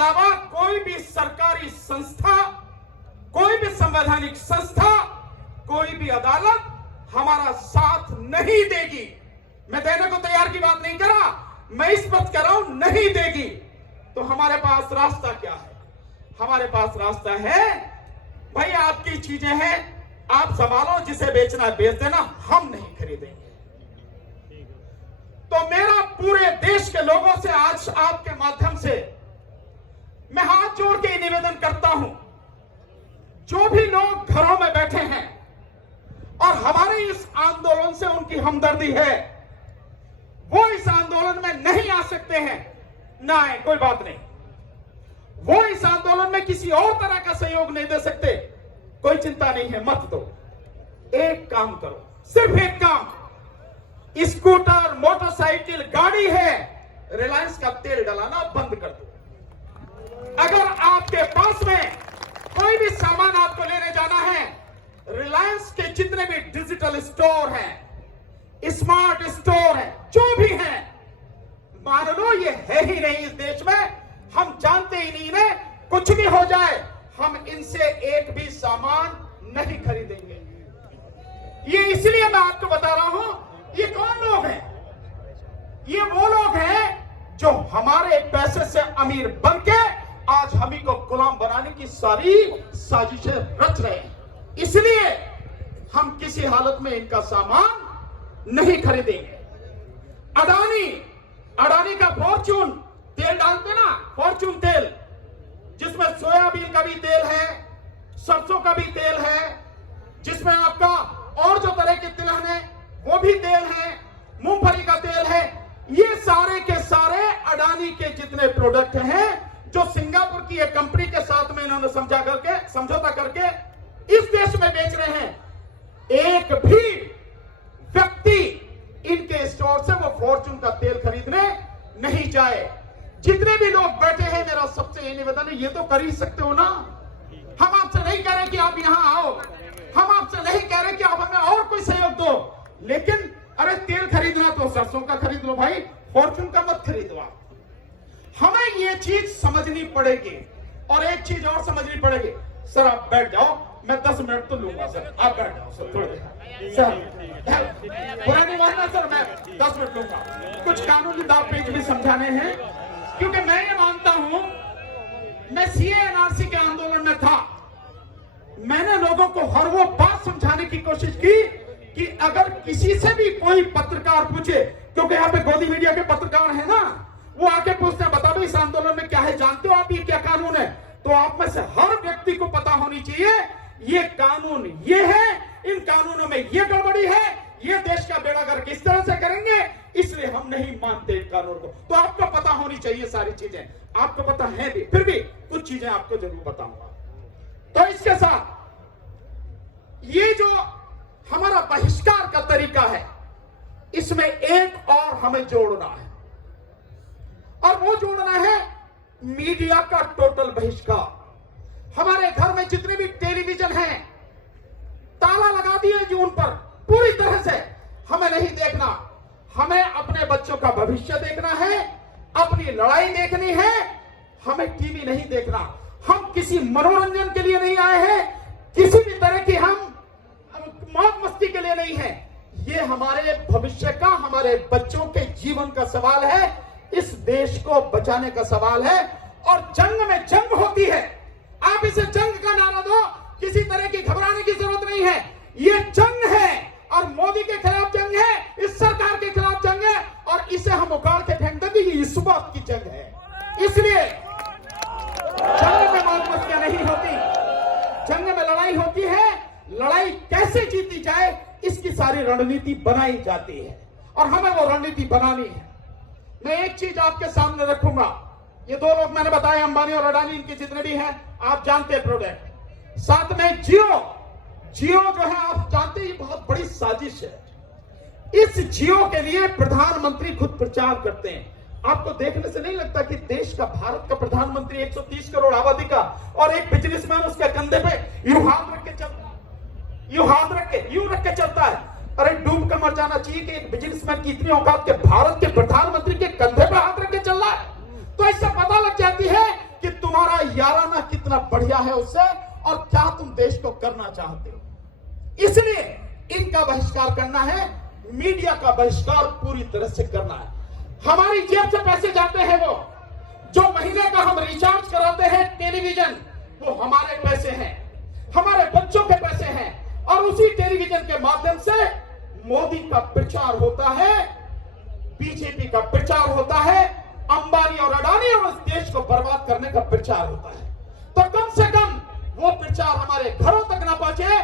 अलावा कोई भी सरकारी संस्था, कोई भी संवैधानिक संस्था, कोई भी अदालत हमारा साथ नहीं देगी। मैं देने को तैयार की बात नहीं कर रहा, मैं इस बात कर रहा हूं नहीं देगी। तो हमारे पास रास्ता क्या है? हमारे पास रास्ता है, भाई आपकी चीजें हैं, आप संभालो, जिसे बेचना है बेच देना, हम नहीं खरीदेंगे। तो मेरा पूरे देश के लोगों से आज आपके माध्यम से मैं हाथ जोड़ के निवेदन करता हूं, जो भी लोग घरों में बैठे हैं और हमारे इस आंदोलन से उनकी हमदर्दी है, वो इस आंदोलन में नहीं आ सकते हैं, ना आए, कोई बात नहीं। वो इस आंदोलन में किसी और तरह का सहयोग नहीं दे सकते, कोई चिंता नहीं है, मत दो। एक काम करो, सिर्फ एक काम, स्कूटर, मोटरसाइकिल, गाड़ी है, रिलायंस का तेल डलाना बंद कर दो। अगर आपके पास में कोई भी सामान आपको लेने जाना है, रिलायंस के जितने भी डिजिटल स्टोर हैं, स्मार्ट स्टोर हैं, जो भी हैं, मान लो ये है ही नहीं इस देश में, हम जानते ही नहीं है, कुछ भी हो जाए हम इनसे एक भी सामान नहीं खरीदेंगे। ये इसलिए मैं आपको बता रहा हूं, ये कौन लोग हैं? ये वो लोग हैं जो हमारे पैसे से अमीर बनके आज हम ही को गुलाम बनाने की सारी साजिशें रच रहे हैं। इसलिए हम किसी हालत में इनका सामान नहीं खरीदेंगे। अडानी का फॉर्चून तेल डालते ना, फॉर्चून तेल, जिसमें सोयाबीन का भी तेल है, सरसों का भी तेल है, जिसमें आपका और जो तरह के तिलहन है वो भी तेल है, मूंगफली का तेल है, ये सारे के सारे अडानी के जितने प्रोडक्ट हैं, जो सिंगापुर की एक कंपनी के साथ में इन्होंने समझौता करके इस देश में बेच रहे हैं, एक भी व्यक्ति इनके स्टोर से वो फॉर्चून का तेल खरीदने नहीं जाए। जितने भी लोग बैठे हैं, मेरा सबसे ये निवेदन है, ये तो कर ही सकते हो ना। हम आपसे नहीं कह रहे कि आप यहां आओ, हम आपसे नहीं कह रहे कि आप हमें और कोई सहयोग दो, लेकिन अरे तेल खरीदना तो सरसों का खरीद लो भाई, फॉर्चून का मत खरीदो आप। हमें ये चीज समझनी पड़ेगी। और एक चीज और समझनी पड़ेगी, सर आप बैठ जाओ, मैं 10 मिनट तो लूंगा सर, आप बैठ जाओ सर, थोड़ी देर सर, बुरा नहीं मानना सर, मैं 10 मिनट लूंगा। कुछ कानूनी दाव पेच भी समझाने हैं, क्योंकि मैं ये मानता हूं, मैं सीए एनआरसी के आंदोलन में था, मैंने लोगों को हर वो बात समझाने की कोशिश की कि अगर किसी से भी कोई पत्रकार पूछे, क्योंकि यहाँ पे गोदी मीडिया के पत्रकार है ना, वो आके पूछते हैं, बता दो इस आंदोलन में क्या है, जानते हो आप ये क्या कानून है? तो आप में से हर व्यक्ति को पता होनी चाहिए ये कानून ये है, इन कानूनों में ये गड़बड़ी है, ये देश का बेड़ागर्क किस तरह से करेंगे, इसलिए हम नहीं मानते इन कानून को। तो आपको पता होनी चाहिए सारी चीजें, आपको पता है भी, फिर भी कुछ चीजें आपको जरूर बताऊंगा। तो इसके साथ ये जो हमारा बहिष्कार का तरीका है, इसमें एक और हमें जोड़ना है, और वो जोड़ना है मीडिया का टोटल बहिष्कार। हमारे घर में जितने भी टेलीविजन हैं, ताला लगा दिए जी उन पर पूरी तरह से, हमें नहीं देखना। हमें अपने बच्चों का भविष्य देखना है, अपनी लड़ाई देखनी है, हमें टीवी नहीं देखना। हम किसी मनोरंजन के लिए नहीं आए हैं, किसी भी तरह की हम मौज मस्ती के लिए नहीं है। ये हमारे भविष्य का, हमारे बच्चों के जीवन का सवाल है, इस देश को बचाने का सवाल है। और जंग में जंग होती है, आप इसे जंग का नारा दो, किसी तरह की घबराने की जरूरत नहीं है। ये जंग है, और मोदी के खिलाफ जंग है, इस सरकार के खिलाफ जंग है, और इसे हम उखाड़ के फेंक देंगे, ये इस बात की जंग है। इसलिए जंग में मौज मस्तियां नहीं होती, जंग में लड़ाई होती है। लड़ाई कैसे जीती जाए, इसकी सारी रणनीति बनाई जाती है, और हमें वो रणनीति बनानी है। मैं एक चीज आपके सामने रखूंगा, ये दो लोग मैंने बताया, अंबानी और अडानी, इनके जितने भी हैं आप जानते हैं प्रोडक्ट। साथ में जियो जो है आप जानते हैं, बहुत बड़ी साजिश है। इस जियो के लिए प्रधानमंत्री खुद प्रचार करते हैं। आपको देखने से नहीं लगता कि देश का, भारत का प्रधानमंत्री 130 करोड़ आबादी का, और एक बिजनेसमैन उसके कंधे पे यूं हाथ रख के चलता है, यूं रख के चलता है। अरे डूब कर मर जाना चाहिए कि एक बिजनेसमैन की इतनी औकात के भारत के प्रधानमंत्री के कंधे पर हाथ रख के चल रहा है। तो इससे पता लग जाती है कि बढ़िया है उससे, और क्या तुम देश को करना चाहते हो। इसलिए इनका बहिष्कार करना है, मीडिया का बहिष्कार पूरी तरह से करना है। हमारी जेब से पैसे जाते हैं, वो जो महीने का हम रिचार्ज कराते हैं टेलीविजन, वो हमारे पैसे हैं, हमारे बच्चों के पैसे हैं, और उसी टेलीविजन के माध्यम से मोदी का प्रचार होता है, बीजेपी का प्रचार होता है, अंबानी और अडानी और इस देश को बर्बाद करने का प्रचार होता है। तो कम से कम वो प्रचार हमारे घरों तक ना पहुंचे,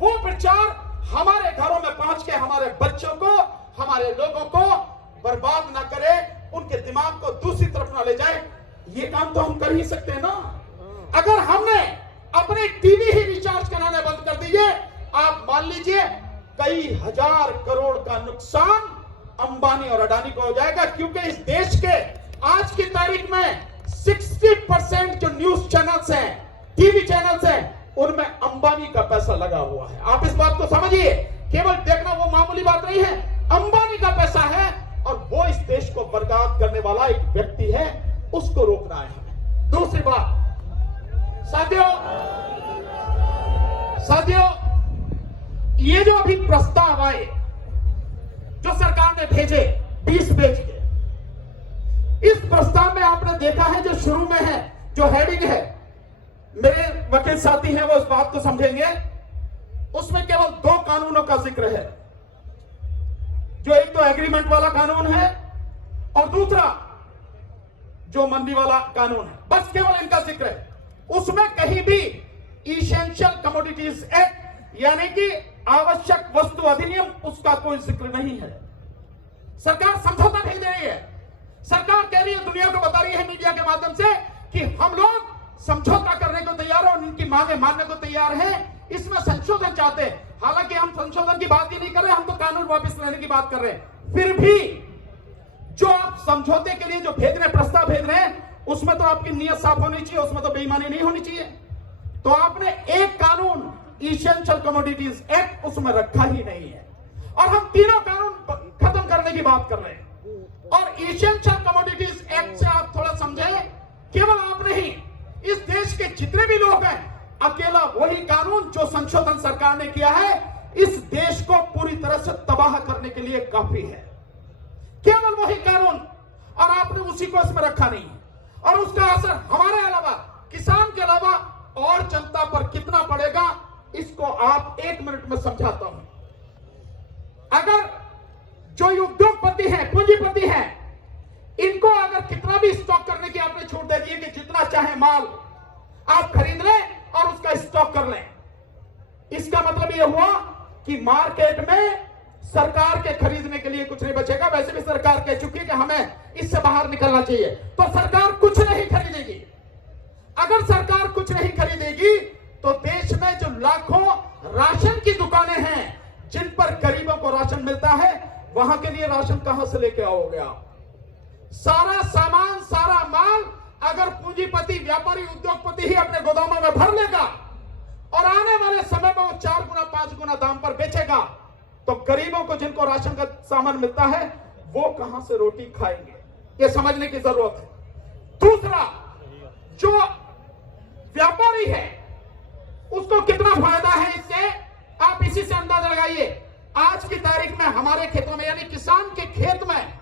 वो प्रचार हमारे घरों में पहुंच के हमारे बच्चों को, हमारे लोगों को बर्बाद ना करे, उनके दिमाग को दूसरी तरफ ना ले जाए। ये काम तो हम कर ही सकते हैं ना। अगर हमने अपने टीवी ही रिचार्ज कराने बंद कर दिए, आप मान लीजिए कई हजार करोड़ का नुकसान अंबानी और अडानी को हो जाएगा, क्योंकि इस देश के आज की तारीख में 60% जो न्यूज चैनल्स हैं, टीवी चैनल्स हैं, उनमें अंबानी का पैसा लगा हुआ है। आप इस बात को समझिए, केवल देखना वो मामूली बात नहीं है, अंबानी का पैसा है, और वो इस देश को बर्बाद करने वाला एक व्यक्ति है, उसको रोकना है हमें। दूसरी बात, साथियों, ये जो अभी प्रस्ताव आए, जो सरकार ने भेजे 20 पेज के, इस प्रस्ताव में आपने देखा है जो शुरू में है, जो हेडिंग है, मेरे वकील साथी हैं वो इस बात को समझेंगे, उसमें केवल 2 कानूनों का जिक्र है, जो एक तो एग्रीमेंट वाला कानून है और दूसरा जो मंदी वाला कानून है, बस केवल इनका जिक्र है। उसमें कहीं भी इसेंशियल कमोडिटीज एक्ट यानी कि आवश्यक वस्तु अधिनियम, उसका कोई जिक्र नहीं है। सरकार समझौता नहीं दे रही है, सरकार कह रही है, दुनिया को बता रही है मीडिया के माध्यम से कि हम लोग समझौता करने को तैयार हैं और इनकी मांगे मानने को तैयार हैं, इसमें संशोधन चाहते हैं। हालांकि हम संशोधन की बात ही नहीं कर रहे, हम तो कानून वापस लेने की बात कर रहे हैं। फिर भी जो आप समझौते के लिए जो भेज रहे हैं, प्रस्ताव भेज रहे हैं, उसमें तो आपकी नीयत साफ होनी चाहिए, उसमें तो बेईमानी नहीं होनी चाहिए। तो आपने एक कानून इसेंशियल कमोडिटीज एक्ट उसमें रखा ही नहीं है, और हम तीनों कानून खत्म करने की बात कर रहे हैं। और इसेंशियल कमोडिटीज एक्ट से आप थोड़ा समझे, केवल आप नहीं, इस देश के जितने भी लोग हैं, अकेला वही कानून जो संशोधन सरकार ने किया है, इस देश को पूरी तरह से तबाह करने के लिए काफी है, केवल वही कानून, और आपने उसी को इसमें रखा नहीं। और उसका असर हमारे अलावा, किसान के अलावा और जनता पर कितना पड़ेगा, इसको आप 1 मिनट में समझाता हूं। अगर जो उद्योगपति हैं, पूंजीपति हैं, इनको अगर कितना भी स्टॉक करने की आपने छूट दे दी है कि जितना चाहे माल आप खरीद लें और उसका स्टॉक कर लें, इसका मतलब यह हुआ कि मार्केट में सरकार के खरीदने के लिए कुछ नहीं बचेगा। वैसे भी सरकार कह चुकी है कि हमें इससे बाहर निकलना चाहिए, तो सरकार कुछ नहीं खरीदेगी। अगर सरकार कुछ नहीं खरीदेगी तो देश में जो लाखों राशन की दुकानें हैं, जिन पर गरीबों को राशन मिलता है, वहां के लिए राशन कहां से लेके आओगे आप? सारा सामान, सारा माल अगर पूंजीपति, व्यापारी, उद्योगपति ही अपने गोदामों में भर लेगा और आने वाले समय में वो 4 गुना 5 गुना दाम पर बेचेगा, तो गरीबों को जिनको राशन का सामान मिलता है, वो कहां से रोटी खाएंगे? ये समझने की जरूरत है। दूसरा, जो व्यापारी है उसको कितना फायदा है इससे, आप इसी से अंदाजा लगाइए। आज की तारीख में हमारे खेतों में, यानी किसान के खेत में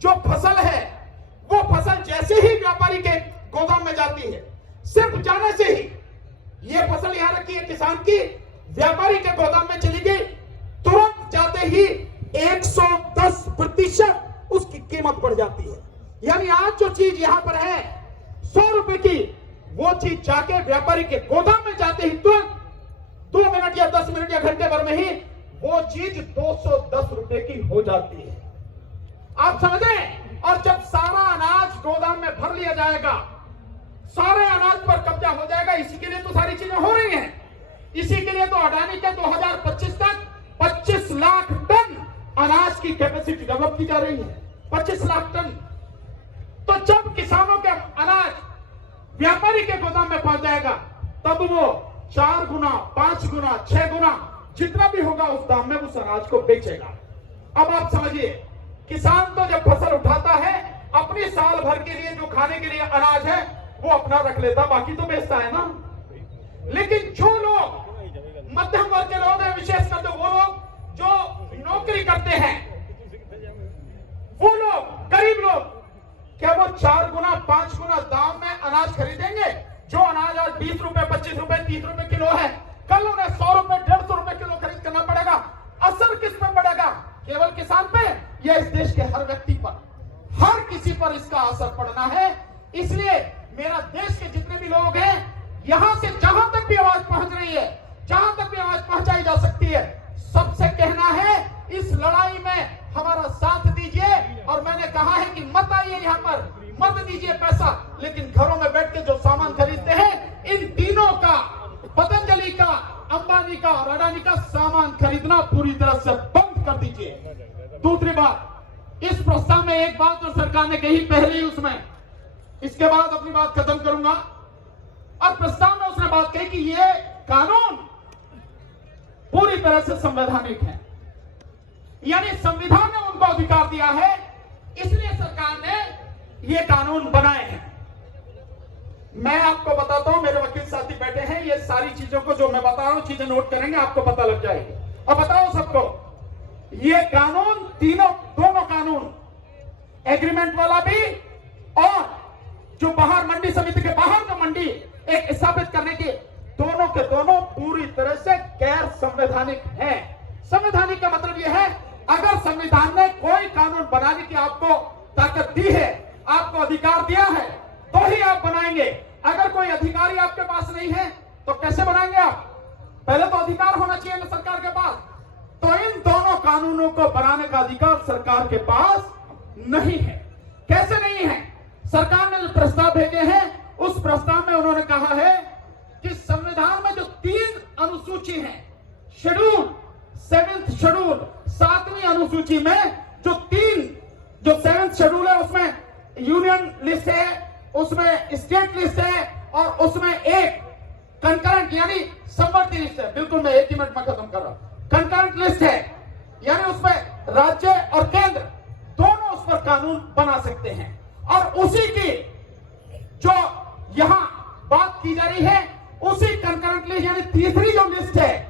जो फसल है, वो फसल जैसे ही व्यापारी के गोदाम में जाती है, सिर्फ जाने से ही, ये फसल यहां रखी है किसान की, व्यापारी के गोदाम में चली गई, तुरंत जाते ही 110% उसकी कीमत बढ़ जाती है। यानी आज जो चीज यहां पर है 100 रुपए की, वो चीज जाके व्यापारी के गोदाम में जाते ही तुरंत 2 मिनट या 10 मिनट या घंटे भर में ही वो चीज 210 रुपए की हो जाती है। आप समझें? और जब सारा अनाज गोदाम में भर लिया जाएगा, सारे अनाज पर कब्जा हो जाएगा। इसी के लिए तो सारी चीजें हो रही हैं। इसी के लिए तो अडानी के 2025 तक 25 लाख टन अनाज की कैपेसिटी डेवलप की जा रही है। 25 लाख टन। तो जब किसानों के अनाज व्यापारी के गोदाम में पहुंच जाएगा, तब वो 4 गुना, 5 गुना, 6 गुना जितना भी होगा उस दाम में उस अनाज को बेचेगा। अब आप समझिए, किसान तो जब फसल उठाता है, अपने साल भर के लिए जो खाने के लिए अनाज है वो अपना रख लेता, बाकी तो बेचता है ना। लेकिन जो लोग मध्यम वर्ग के लोग हैं, विशेषकर तो वो लोग जो नौकरी करते हैं, वो लोग गरीब लोग, क्या वो 4 गुना 5 गुना दाम में अनाज खरीदेंगे? जो अनाज आज 20 रुपए 25 रुपए 30 रुपए किलो है, कल उन्हें 100 रुपए 150 रुपए किलो खरीद करना पड़ेगा। असर किस पे पड़ेगा? केवल किसान पे या इस देश के हर व्यक्ति पर? हर किसी पर इसका असर पड़ना है। इसलिए मेरा देश के जितने भी लोग हैं, यहां से जहां तक भी आवाज पहुंच रही है, जहां तक भी आवाज पहुंचाई जा सकती है, सबसे कहना है इस लड़ाई में हमारा साथ दीजिए। और मैंने कहा है कि मत आइए यहाँ पर, मत दीजिए पैसा, लेकिन घरों में बैठ के जो सामान खरीदते हैं, इन तीनों का, पतंजलि का, अंबानी का और अडानी का सामान खरीदना पूरी तरह से बंद कर दीजिए। दूसरी बात, इस प्रस्ताव में एक बात तो सरकार ने कही पहले ही, उसमें इसके बाद अपनी बात खत्म करूंगा। और प्रस्ताव में उसने बात कही कि ये कानून पूरी तरह से संवैधानिक है, यानी संविधान ने उनको अधिकार दिया है, इसलिए सरकार ने ये कानून बनाए हैं। मैं आपको बताता हूं, मेरे वकील साथी बैठे हैं, ये सारी चीजों को जो मैं बता रहा हूं चीजें नोट करेंगे, आपको पता लग जाएगी। अब बताओ सबको, ये कानून दोनों कानून, एग्रीमेंट वाला भी और जो बाहर मंडी समिति के बाहर जो मंडी एक स्थापित करने की, दोनों के दोनों पूरी तरह से गैर संवैधानिक हैं। संवैधानिक का मतलब यह है, अगर संविधान ने कोई कानून बनाने की आपको ताकत दी है, आपको अधिकार दिया है, तो ही आप बनाएंगे। अगर कोई अधिकारी आपके पास नहीं है तो कैसे बनाएंगे आप? पहले तो अधिकार होना चाहिए ना सरकार के पास। तो इन दोनों कानूनों को बनाने का अधिकार सरकार के पास नहीं है। कैसे नहीं है? सरकार ने जो प्रस्ताव भेजे हैं, उस प्रस्ताव में उन्होंने कहा है कि संविधान में जो 3 अनुसूची है, शेड्यूल 7th शेड्यूल 7वीं अनुसूची में जो 7th शेड्यूल है, उसमें यूनियन लिस्ट है, उसमें स्टेट लिस्ट है और उसमें एक कंकरेंट यानी समवर्ती लिस्ट है। बिल्कुल, मैं 1 मिनट में खत्म कर रहा हूं। कंकरेंट लिस्ट है, यानी उसमें राज्य और केंद्र दोनों उस पर कानून बना सकते हैं। और उसी की जो यहां बात की जा रही है, उसी कंकरेंट लिस्ट यानी तीसरी जो लिस्ट है,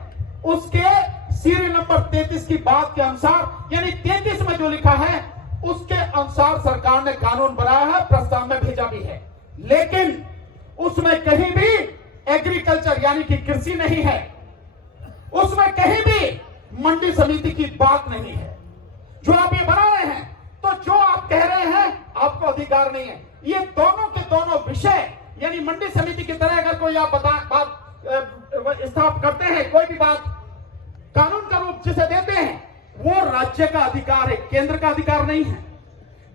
उसके सीरियल नंबर 33 की बात के अनुसार, यानी 33 में जो लिखा है उसके अनुसार सरकार ने कानून बनाया है, प्रस्ताव में भेजा भी है। लेकिन उसमें कहीं भी एग्रीकल्चर यानी कि कृषि नहीं है, उसमें कहीं भी मंडी समिति की बात नहीं है। जो आप ये बना रहे हैं, तो जो आप कह रहे हैं आपको अधिकार नहीं है। ये दोनों के दोनों विषय, यानी मंडी समिति की तरह अगर कोई आप बात स्थापित करते हैं, कोई भी बात कानून का रूप जिसे देते हैं, वो राज्य का अधिकार है, केंद्र का अधिकार नहीं है।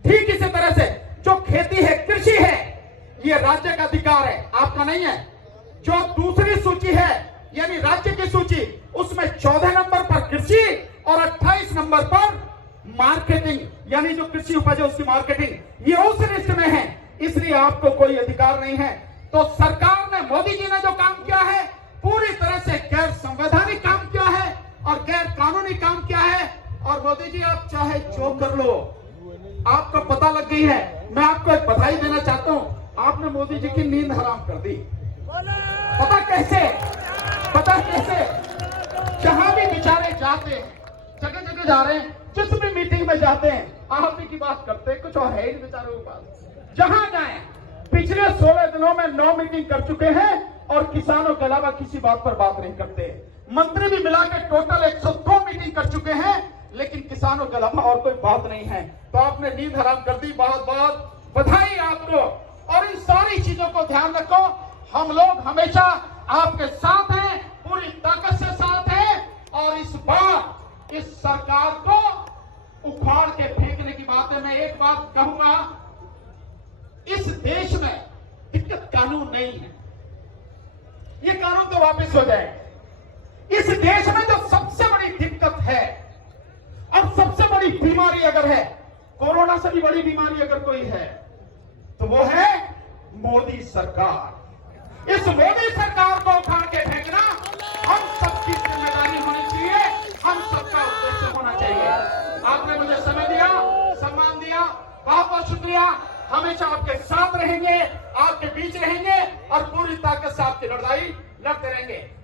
ठीक इसी तरह से जो खेती है, कृषि है, ये राज्य का अधिकार है, आपका नहीं है। जो दूसरी सूची है, यानी राज्य की सूची, उसमें 14 नंबर पर कृषि और 28 नंबर पर मार्केटिंग, यानी जो कृषि उपज है उसकी मार्केटिंग, ये उस लिस्ट में है, इसलिए आपको कोई अधिकार नहीं है। तो सरकार ने, मोदी जी ने जो काम किया है, पूरी तरह से गैर संवैधानिक काम किया है और गैर कानूनी काम किया है। और मोदी जी, आप चाहे जो कर लो, आपको पता लग गई है। मैं आपको एक बधाई देना चाहता हूं, आपने मोदी जी की नींद हराम कर दी। पता कैसे? जहां भी बेचारे जाते हैं, जगह जगह जा रहे हैं, जिस भी मीटिंग में जाते हैं, आप ही की बात करते हैं, कुछ और है ही बेचारों के पास। जहां जाए, पिछले 16 दिनों में 9 मीटिंग कर चुके हैं और किसानों के अलावा किसी बात पर बात नहीं करते। मंत्री भी मिलाकर टोटल 102 मीटिंग कर चुके हैं, लेकिन किसानों के अलावा और कोई बात नहीं है। तो आपने नींद हराम कर दी। बहुत बहुत बधाई आपको। और इन सारी चीजों को ध्यान रखो, हम लोग हमेशा आपके साथ हैं, पूरी ताकत से साथ हैं। और इस बार इस सरकार को उखाड़ के फेंकने की बात है। मैं एक बात कहूंगा, इस देश में दिक्कत कानून नहीं है, ये कानून तो वापस हो जाए। इस देश में जो सबसे बड़ी दिक्कत है और सबसे बड़ी बीमारी अगर है, कोरोना से भी बड़ी बीमारी अगर कोई है, तो वो है मोदी सरकार। इस मोदी सरकार को उखाड़ के फेंकना हम सबकी जिम्मेदारी होनी चाहिए, हम सबका उद्देश्य होना चाहिए। आपने मुझे समय दिया, सम्मान दिया, बहुत बहुत शुक्रिया। हमेशा आपके साथ रहेंगे, आपके बीच रहेंगे और पूरी ताकत से आपकी लड़ाई लगते रहेंगे।